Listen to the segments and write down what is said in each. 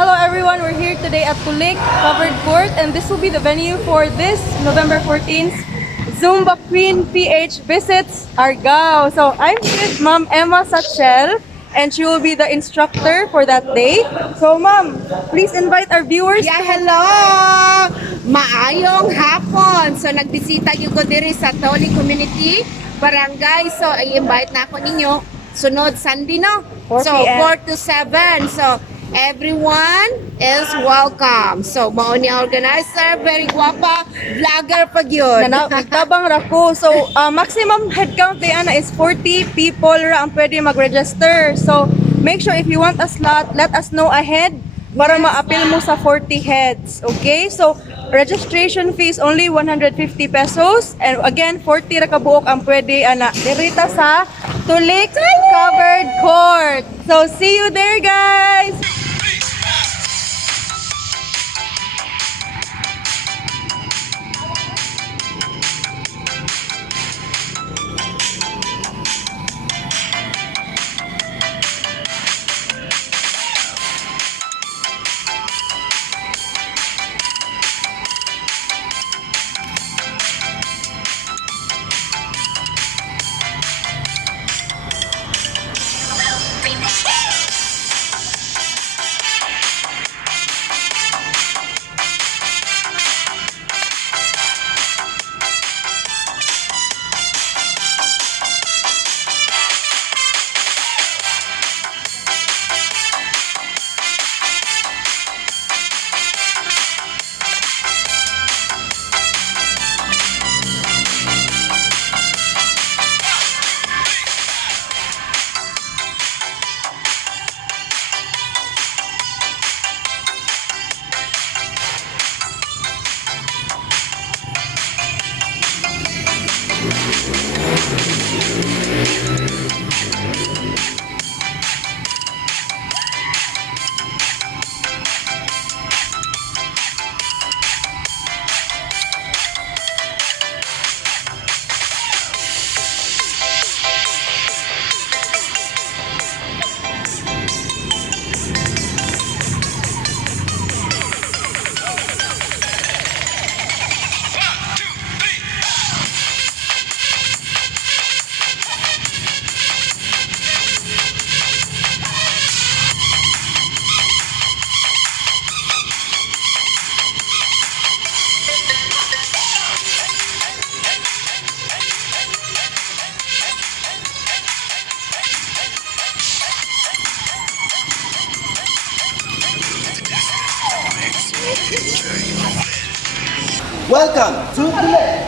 Hello everyone, we're here today at Tulic Covered Court and this will be the venue for this November 14th Zumba Queen PH visits Argao. So I'm with Ma'am Emma Satchel and she will be the instructor for that day. So Ma'am, please invite our viewers. Yeah, hello! Maayong hapon! So, nagbisita yung ko diri sa Tulic Community Barangay. So, i-invite na ako ninyo. Sunod Sunday, no? 4 So, p.m. 4 to 7. So, everyone is welcome. So, mao ni organizer, very guwapa, vlogger pag yun. Nagtabang rako. So maximum head count diyan is 40 people ra ang pwede mag-register. So make sure if you want a slot, let us know ahead para ma-appeal mo sa 40 heads. Okay? So registration fee is only 150 pesos and again 40 ra ka buok ang pwede ana dirita sa Tulic Covered Court. So see you there, guys. Welcome to Tulic.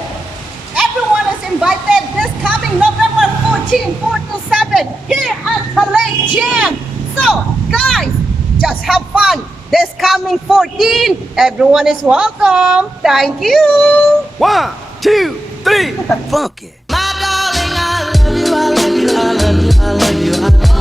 Everyone is invited this coming November 14, 4 to 7 here at Tulic Gym. So, guys, just have fun. This coming 14, everyone is welcome. Thank you. 1, 2, 3, funk it. My darling, I love you, I love you, I love you, I love you, I love you.